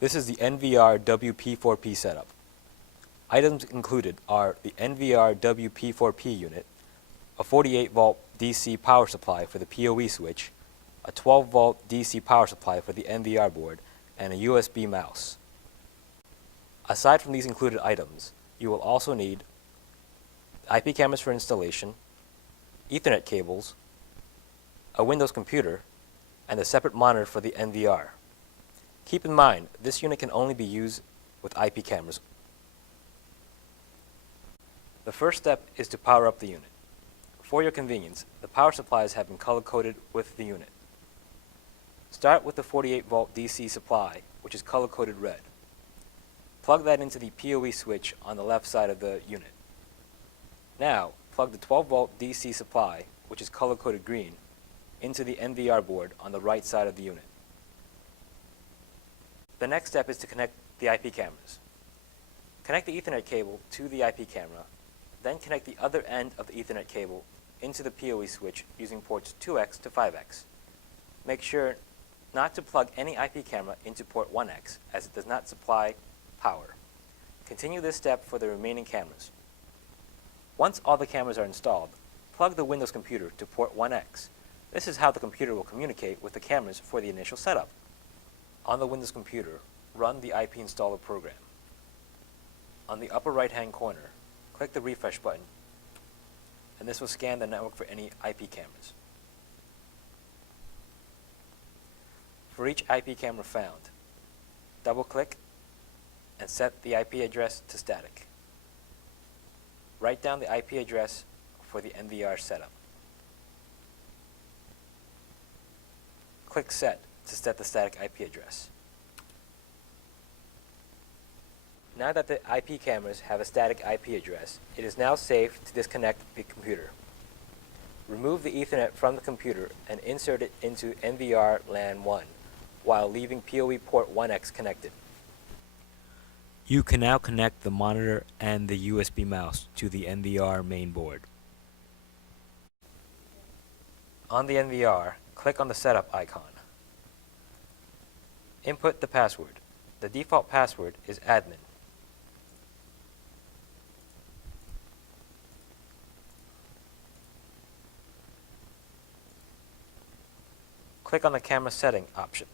This is the NVRWP4P setup. Items included are the NVRWP4P unit, a 48-volt DC power supply for the PoE switch, a 12-volt DC power supply for the NVR board, and a USB mouse. Aside from these included items, you will also need IP cameras for installation, Ethernet cables, a Windows computer, and a separate monitor for the NVR. Keep in mind, this unit can only be used with IP cameras. The first step is to power up the unit. For your convenience, the power supplies have been color-coded with the unit. Start with the 48-volt DC supply, which is color-coded red. Plug that into the PoE switch on the left side of the unit. Now, plug the 12-volt DC supply, which is color-coded green, into the NVR board on the right side of the unit. The next step is to connect the IP cameras. Connect the Ethernet cable to the IP camera, then connect the other end of the Ethernet cable into the PoE switch using ports 2X to 5X. Make sure not to plug any IP camera into port 1X, as it does not supply power. Continue this step for the remaining cameras. Once all the cameras are installed, plug the Windows computer to port 1X. This is how the computer will communicate with the cameras for the initial setup. On the Windows computer, run the IP installer program. On the upper right-hand corner, click the refresh button, and this will scan the network for any IP cameras. For each IP camera found, double-click and set the IP address to static. Write down the IP address for the NVR setup. Click Set to set the static IP address. Now that the IP cameras have a static IP address, it is now safe to disconnect the computer. Remove the Ethernet from the computer and insert it into NVR LAN 1 while leaving PoE port 1X connected. You can now connect the monitor and the USB mouse to the NVR main board. On the NVR, click on the setup icon. Input the password. The default password is admin. Click on the camera setting option.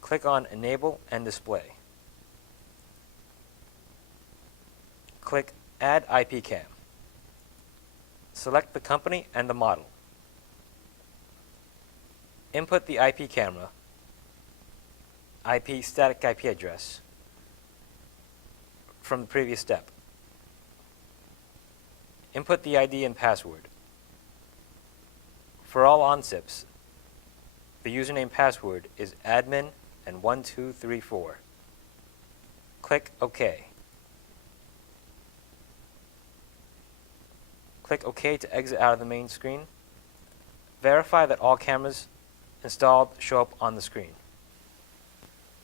Click on Enable and Display. Click Add IP Cam. Select the company and the model. Input the IP camera, static IP address from the previous step. Input the ID and password. For all ONSIPs, the username password is admin and 1234. Click OK. Click OK to exit out of the main screen. Verify that all cameras installed show up on the screen.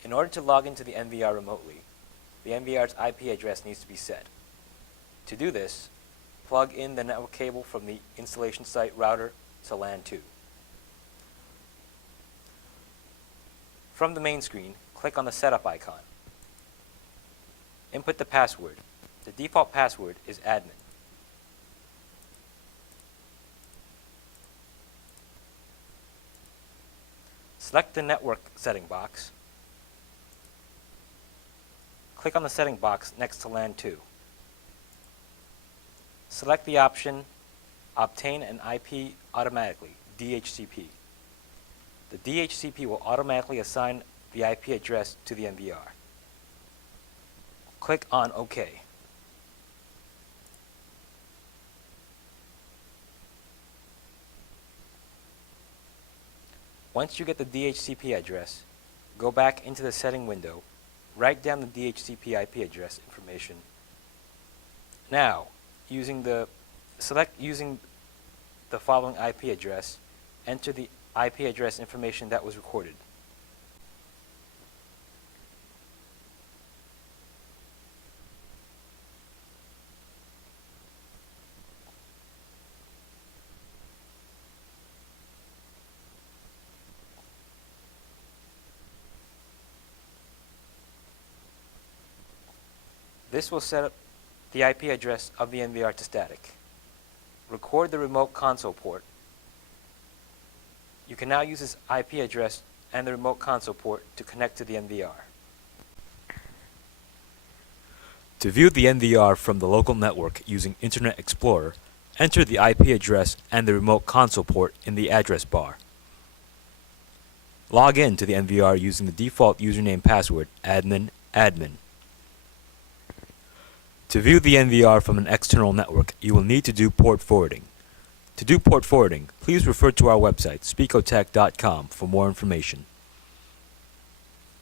In order to log into the NVR remotely, the NVR's IP address needs to be set. To do this, plug in the network cable from the installation site router to LAN 2. From the main screen, click on the setup icon. Input the password. The default password is admin. Select the network setting box. Click on the setting box next to LAN 2. Select the option Obtain an IP automatically, DHCP. The DHCP will automatically assign the IP address to the NVR. Click on OK. Once you get the DHCP address, go back into the setting window, write down the DHCP IP address information. Now, using the following IP address, enter the IP address information that was recorded. This will set up the IP address of the NVR to static. Record the remote console port. You can now use this IP address and the remote console port to connect to the NVR. To view the NVR from the local network using Internet Explorer, enter the IP address and the remote console port in the address bar. Log in to the NVR using the default username password admin. To view the NVR from an external network, you will need to do port forwarding. To do port forwarding, please refer to our website, speecotech.com, for more information.